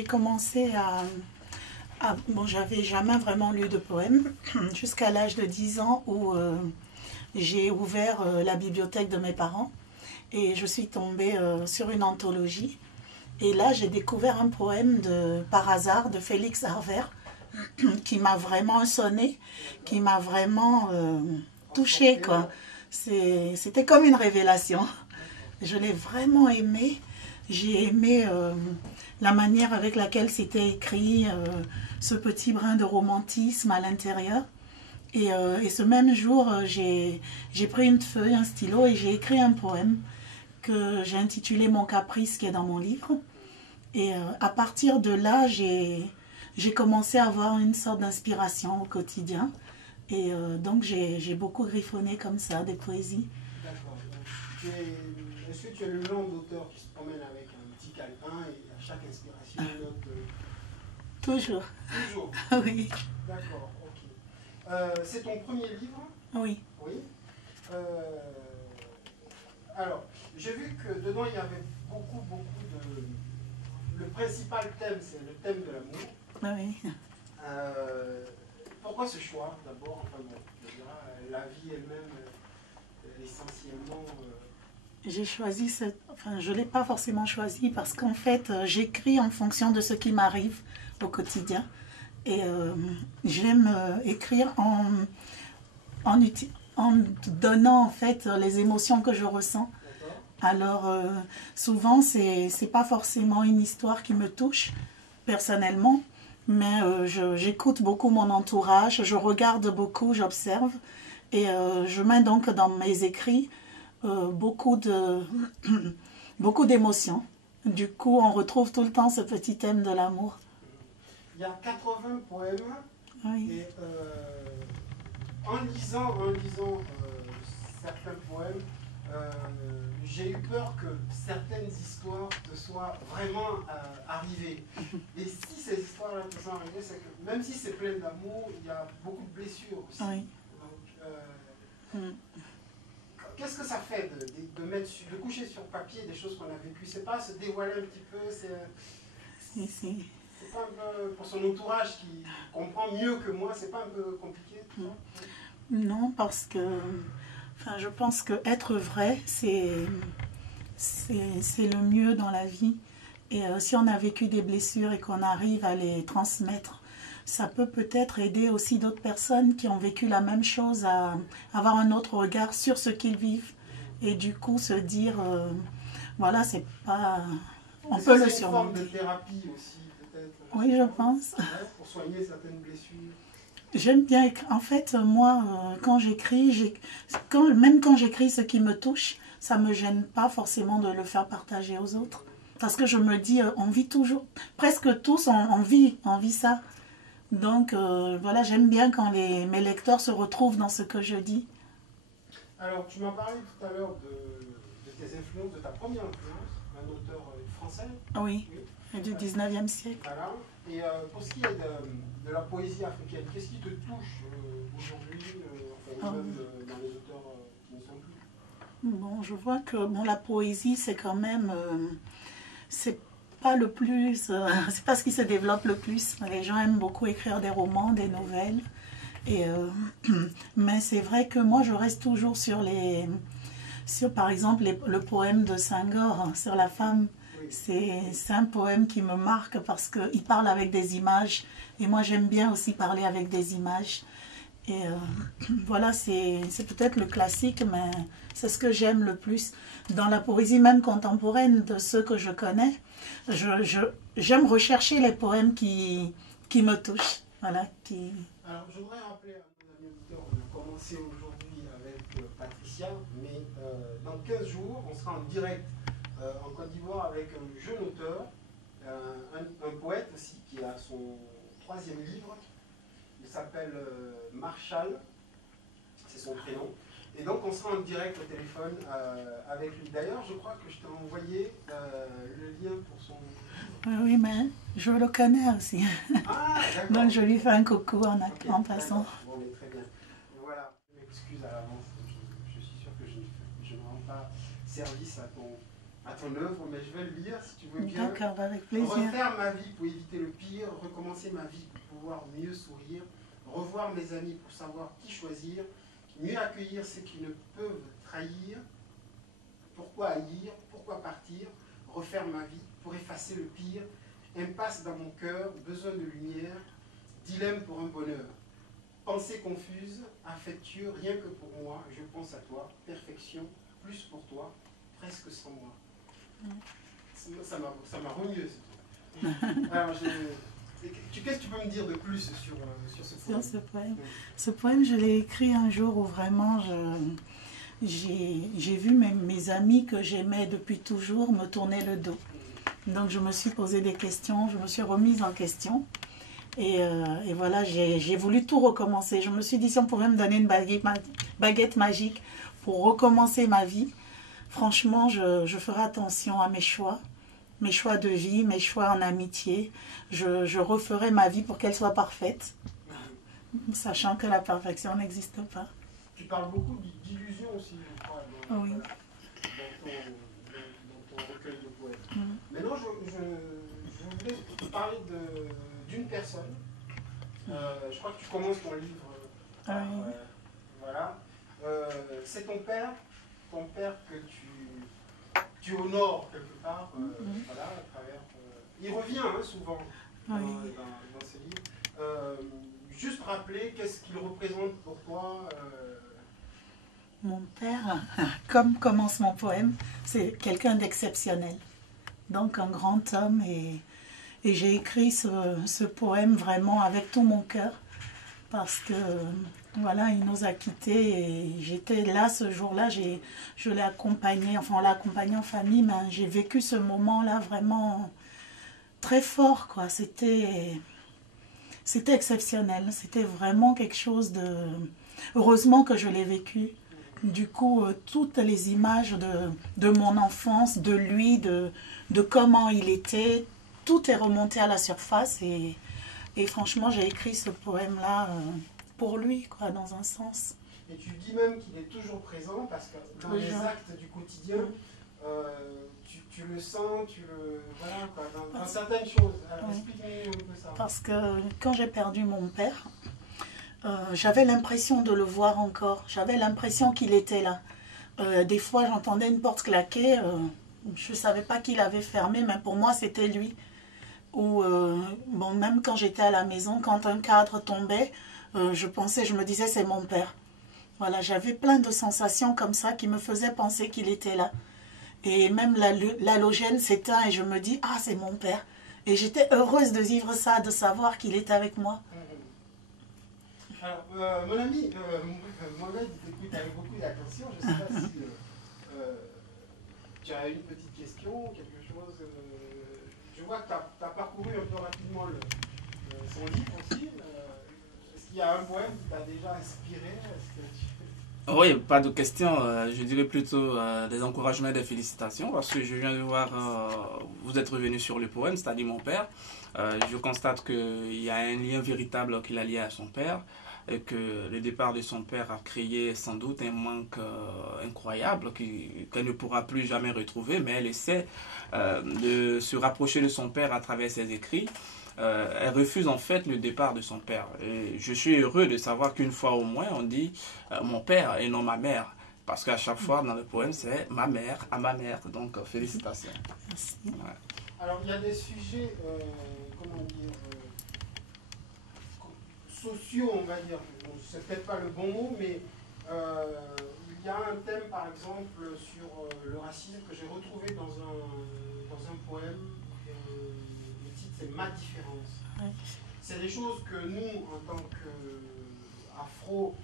j'ai commencé bon, j'avais jamais vraiment lu de poèmes jusqu'à l'âge de 10 ans où j'ai ouvert la bibliothèque de mes parents et je suis tombée sur une anthologie. Et là, j'ai découvert un poème par hasard de Félix Harver qui m'a vraiment sonné, qui m'a vraiment touchée, quoi. C'était comme une révélation. Je l'ai vraiment aimé. J'ai aimé la manière avec laquelle c'était écrit, ce petit brin de romantisme à l'intérieur. Et ce même jour, j'ai pris une feuille, un stylo et j'ai écrit un poème que j'ai intitulé Mon caprice qui est dans mon livre. Et à partir de là, j'ai commencé à avoir une sorte d'inspiration au quotidien. Et donc j'ai beaucoup griffonné comme ça des poésies. D'accord. Est-ce que tu es le genre d'auteur qui se promène avec un petit calepin et à chaque inspiration une note Toujours. Toujours. Oui. D'accord, ok. C'est ton premier livre? Oui. Oui. Alors, j'ai vu que dedans il y avait beaucoup de... Le principal thème, c'est le thème de l'amour. Oui. Pourquoi ce choix d'abord? Enfin bon, la vie elle-même, essentiellement... J'ai choisi enfin, je ne l'ai pas forcément choisi parce qu'en fait, j'écris en fonction de ce qui m'arrive au quotidien. Et j'aime écrire en donnant en fait les émotions que je ressens. Alors, souvent, c'est pas forcément une histoire qui me touche personnellement, mais j'écoute beaucoup mon entourage, je regarde beaucoup, j'observe, et je mets donc dans mes écrits beaucoup d'émotions. Du coup, on retrouve tout le temps ce petit thème de l'amour. Il y a 80 poèmes, Oui. et en lisant certains poèmes, j'ai eu peur que certaines histoires te soient vraiment arrivées. Et si ces histoires-là te sont arrivées, c'est que même si c'est plein d'amour, il y a beaucoup de blessures aussi. Oui. Donc, qu'est-ce que ça fait de coucher sur papier des choses qu'on a vécues? C'est pas se dévoiler un petit peu, Si. c'est pas un peu pour son entourage qui comprend mieux que moi, c'est pas un peu compliqué tout ça? Non, parce que enfin, je pense que être vrai, c'est le mieux dans la vie. Et si on a vécu des blessures et qu'on arrive à les transmettre, ça peut peut-être aider aussi d'autres personnes qui ont vécu la même chose à avoir un autre regard sur ce qu'ils vivent. Et du coup, se dire, voilà, c'est pas... On peut le surmonter. C'est une forme de thérapie aussi, peut-être? Oui, je pense. Ouais, pour soigner certaines blessures. J'aime bien écrire. En fait, moi, quand j'écris, même quand j'écris ce qui me touche, ça ne me gêne pas forcément de le faire partager aux autres. Parce que je me dis, on vit toujours, presque tous, on vit ça. Donc, voilà, j'aime bien quand mes lecteurs se retrouvent dans ce que je dis. Alors, tu m'as parlé tout à l'heure de tes influences, de ta première influence, un auteur français. Oui, du 19e siècle. Voilà. Et pour ce qui est de la poésie africaine, qu'est-ce qui te touche aujourd'hui, enfin, même dans les auteurs qui ne sont plus? Bon, je vois que bon, la poésie, c'est quand même... c'est pas le plus... c'est pas ce qui se développe le plus. Les gens aiment beaucoup écrire des romans, des nouvelles. Et, mais c'est vrai que moi, je reste toujours sur par exemple, le poème de Senghor, hein, sur la femme. C'est un poème qui me marque parce qu'il parle avec des images. Et moi, j'aime bien aussi parler avec des images. Et voilà, c'est peut-être le classique, mais c'est ce que j'aime le plus. Dans la poésie même contemporaine de ceux que je connais, j'aime rechercher les poèmes qui me touchent. Voilà, Alors, je voudrais rappeler à nos amis auditeurs, on a commencé aujourd'hui avec Patricia, mais dans 15 jours, on sera en direct en Côte d'Ivoire avec un jeune auteur, un poète aussi, qui a son 3e livre. Il s'appelle Marshall, c'est son prénom. Et donc on sera en direct au téléphone avec lui. D'ailleurs, je crois que je t'ai envoyé le lien pour son... Oui, mais je le connais aussi. Ah, d'accord. Donc je lui fais un coucou en passant. Bon, mais très bien. Et voilà, je m'excuse à l'avance. Je suis sûr que je ne rends pas service à ton à ton œuvre, mais je vais le lire si tu veux bien. D'accord, avec plaisir. Refaire ma vie pour éviter le pire, recommencer ma vie pour pouvoir mieux sourire, revoir mes amis pour savoir qui choisir, mieux accueillir ceux qui ne peuvent trahir, pourquoi haïr, pourquoi partir, refaire ma vie pour effacer le pire, impasse dans mon cœur, besoin de lumière, dilemme pour un bonheur, pensée confuse, affectueux, rien que pour moi, je pense à toi, perfection, plus pour toi, presque sans moi. Ça m'a remué ce truc. Alors, qu'est-ce que tu peux me dire de plus sur ce poème? Sur ce poème. Ce poème, je l'ai écrit un jour où vraiment j'ai vu mes amis que j'aimais depuis toujours me tourner le dos. Donc je me suis posé des questions, je me suis remise en question. Et voilà, j'ai voulu tout recommencer. Je me suis dit, si on pouvait me donner une baguette magique pour recommencer ma vie, franchement, je ferai attention à mes choix de vie, mes choix en amitié. Je referai ma vie pour qu'elle soit parfaite, sachant que la perfection n'existe pas. Tu parles beaucoup d'illusions aussi, je crois, dans, oui. dans ton recueil de poèmes. Maintenant, je voulais te parler d'une personne. Je crois que tu commences ton livre par, voilà. C'est ton père que tu honores quelque part, voilà, à travers. Il revient souvent dans ces livres. Juste rappeler qu'est-ce qu'il représente pour toi. Mon père, comme commence mon poème, c'est quelqu'un d'exceptionnel. Donc un grand homme et j'ai écrit ce poème vraiment avec tout mon cœur parce que voilà, il nous a quittés et j'étais là ce jour-là, je l'ai accompagné, enfin on l'a accompagné en famille, mais j'ai vécu ce moment-là vraiment très fort, quoi. C'était exceptionnel, c'était vraiment quelque chose de... Heureusement que je l'ai vécu. Du coup, toutes les images de mon enfance, de lui, de comment il était, tout est remonté à la surface et franchement, j'ai écrit ce poème-là pour lui, quoi, dans un sens. Et tu dis même qu'il est toujours présent parce que dans les actes du quotidien, tu le sens, voilà, quoi, dans certaines choses. Explique-nous un peu ça. Parce que quand j'ai perdu mon père, j'avais l'impression de le voir encore. J'avais l'impression qu'il était là. Des fois, j'entendais une porte claquer. Je ne savais pas qui l'avait fermée, mais pour moi, c'était lui. Ou bon, même quand j'étais à la maison, quand un cadre tombait, je me disais, c'est mon père. Voilà, j'avais plein de sensations comme ça qui me faisaient penser qu'il était là. Et même l'halogène s'éteint et je me dis, ah, c'est mon père. Et j'étais heureuse de vivre ça, de savoir qu'il était avec moi. Alors, mon ami, Mohamed, t'écoute avec beaucoup d'attention. Je ne sais pas si tu as une petite question, quelque chose. Je vois que tu as parcouru un peu rapidement son livre aussi. Est-ce qu'il y a un poème qui t'a déjà inspiré? Oui, pas de question. Je dirais plutôt des encouragements et des félicitations parce que je viens de voir, vous êtes revenu sur le poème, c'est-à-dire mon père. Je constate qu'il y a un lien véritable qu'il a lié à son père. Et que le départ de son père a créé sans doute un manque incroyable qu'elle ne pourra plus jamais retrouver, mais elle essaie de se rapprocher de son père à travers ses écrits. Elle refuse en fait le départ de son père. Et je suis heureux de savoir qu'une fois au moins on dit mon père et non ma mère. Parce qu'à chaque fois dans le poème c'est ma mère à ma mère. Donc félicitations. Merci. Ouais. Alors il y a des sujets, comment dire, sociaux, on va dire, bon, c'est peut-être pas le bon mot, mais il y a un thème par exemple sur le racisme que j'ai retrouvé dans un poème. Le titre c'est Ma différence. Ouais. C'est des choses que nous, en tant qu'afro,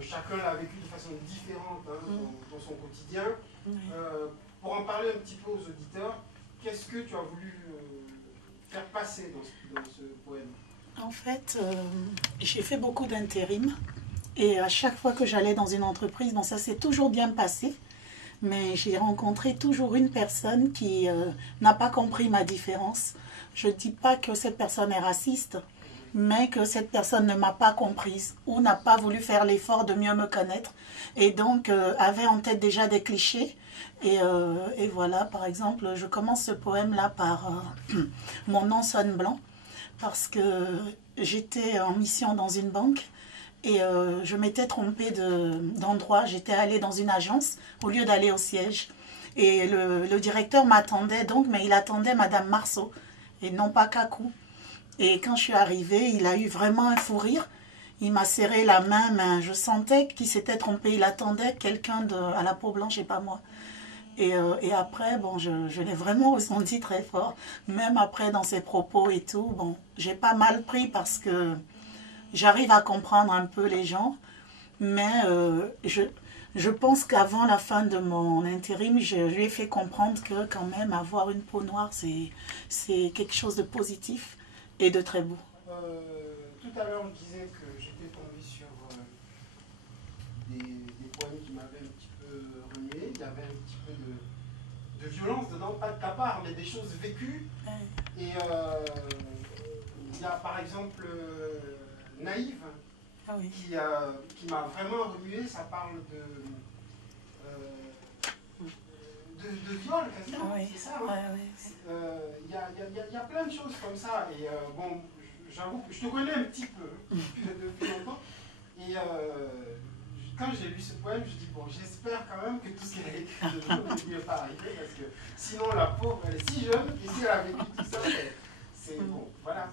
chacun l'a vécu de façon différente dans son quotidien. Pour en parler un petit peu aux auditeurs, qu'est-ce que tu as voulu faire passer dans ce poème? En fait, j'ai fait beaucoup d'intérim et à chaque fois que j'allais dans une entreprise, bon, ça s'est toujours bien passé, mais j'ai rencontré toujours une personne qui n'a pas compris ma différence. Je ne dis pas que cette personne est raciste, mais que cette personne ne m'a pas comprise ou n'a pas voulu faire l'effort de mieux me connaître et donc avait en tête déjà des clichés Et voilà, par exemple, je commence ce poème-là par mon nom sonne blanc, parce que j'étais en mission dans une banque et je m'étais trompée d'endroit. J'étais allée dans une agence au lieu d'aller au siège. Et le directeur m'attendait donc, mais il attendait Madame Marceau et non pas Kakou. Et quand je suis arrivée, il a eu vraiment un fou rire. Il m'a serré la main, mais je sentais qu'il s'était trompé. Il attendait quelqu'un à la peau blanche et pas moi. Et après, bon, je l'ai vraiment ressenti très fort. Même après, dans ses propos et tout, bon, j'ai pas mal pris parce que j'arrive à comprendre un peu les gens. Mais je pense qu'avant la fin de mon intérim, je lui ai fait comprendre que quand même, avoir une peau noire, c'est quelque chose de positif et de très beau. Tout à l'heure, on disait que j'étais tombé sur des poèmes qui m'avaient un petit peu remué. Il y avait un petit peu de violence dedans, pas de ta part, mais des choses vécues. Et il y a par exemple Naïve, oui, qui m'a vraiment remué. Ça parle de viol, quasiment, oui, c'est ça, hein. Il y a plein de choses comme ça. Et bon, j'avoue que je te connais un petit peu depuis longtemps. Et quand j'ai lu ce poème, je dis, bon, j'espère quand même que tout ce qu'elle a écrit de nous ne lui est pas arrivé, parce que sinon la pauvre, elle est si jeune, et si elle a vécu tout ça, c'est bon. Voilà.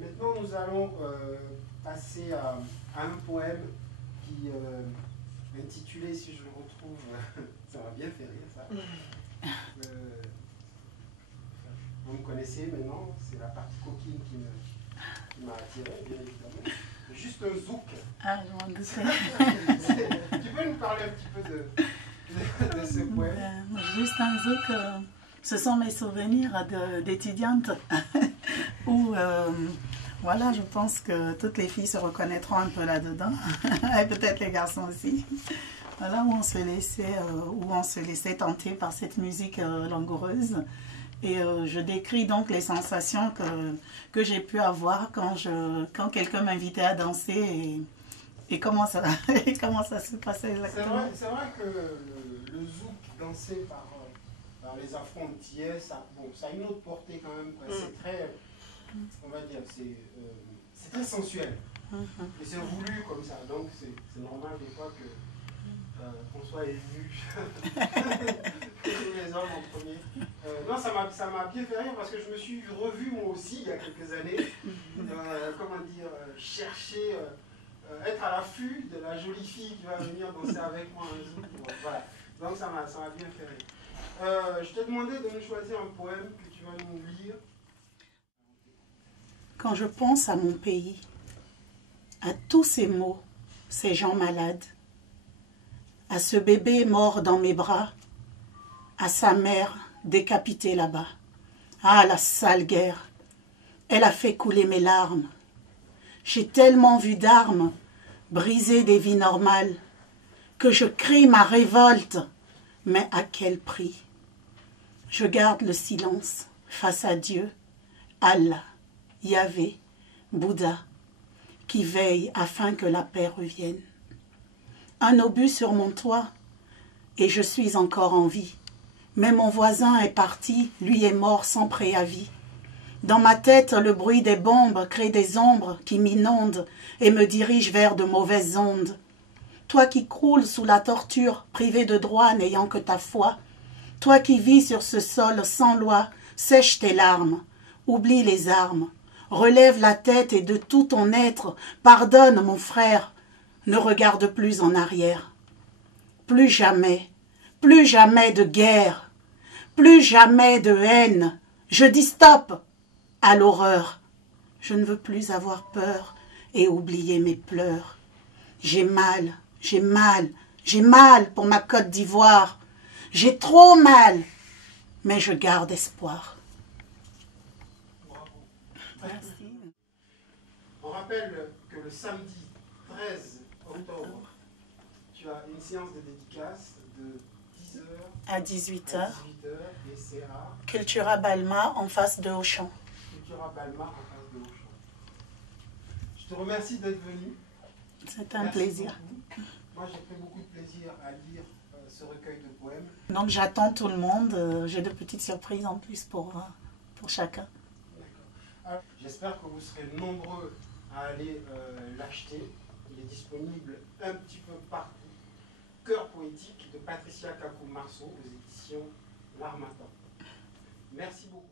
Maintenant, nous allons passer à un poème qui est intitulé, si je le retrouve, ça m'a bien fait rire, ça. Vous me connaissez maintenant, c'est la partie coquine qui m'a attiré, bien évidemment. Juste un zouk. Ah, je m'en doutais. Tu peux nous parler un petit peu de ce poème? Juste un zouk, ce sont mes souvenirs d'étudiante où, voilà, je pense que toutes les filles se reconnaîtront un peu là-dedans, et peut-être les garçons aussi. Voilà, où on se laissait tenter par cette musique langoureuse. Et je décris donc les sensations que j'ai pu avoir quand quelqu'un m'invitait à danser et comment ça se passait exactement. C'est vrai que le zouk dansé par les Afro-Antillais, ça a une autre portée quand même. C'est très, on va dire, c'est très sensuel. Et c'est voulu comme ça. Donc c'est normal des fois qu'on soit ému. Les hommes en premier. Non, ça m'a bien fait rire parce que je me suis revu moi aussi il y a quelques années, comment dire, chercher, être à l'affût de la jolie fille qui va venir danser avec moi un jour. Voilà. Donc ça m'a bien fait rire. Je t'ai demandé de nous choisir un poème que tu vas nous lire. Quand je pense à mon pays, à tous ces mots, ces gens malades, à ce bébé mort dans mes bras, à sa mère décapitée là-bas. Ah, la sale guerre, elle a fait couler mes larmes. J'ai tellement vu d'armes briser des vies normales que je crie ma révolte, mais à quel prix? Je garde le silence face à Dieu, Allah, Yahvé, Bouddha, qui veille afin que la paix revienne. Un obus sur mon toit, et je suis encore en vie. Mais mon voisin est parti, lui est mort sans préavis. Dans ma tête, le bruit des bombes crée des ombres qui m'inondent et me dirigent vers de mauvaises ondes. Toi qui croules sous la torture, privé de droit n'ayant que ta foi, toi qui vis sur ce sol sans loi, sèche tes larmes, oublie les armes, relève la tête et de tout ton être, pardonne mon frère, ne regarde plus en arrière. Plus jamais de guerre, plus jamais de haine. Je dis stop à l'horreur. Je ne veux plus avoir peur et oublier mes pleurs. J'ai mal pour ma Côte d'Ivoire. J'ai trop mal, mais je garde espoir. Bravo. Merci. On rappelle que le samedi 13 octobre, tu as une séance de dédicace de 10h à 18h. Et c'est à Cultura Balma en face de Auchan. Cultura Balma en face de Auchan. Je te remercie d'être venu. C'est un plaisir. Beaucoup. Moi, j'ai pris beaucoup de plaisir à lire ce recueil de poèmes. Donc j'attends tout le monde. J'ai de petites surprises en plus pour chacun. D'accord. J'espère que vous serez nombreux à aller l'acheter. Il est disponible un petit peu partout. Cœur poétique de Patricia Kakou Marceau aux éditions L'Harmattan. Merci beaucoup.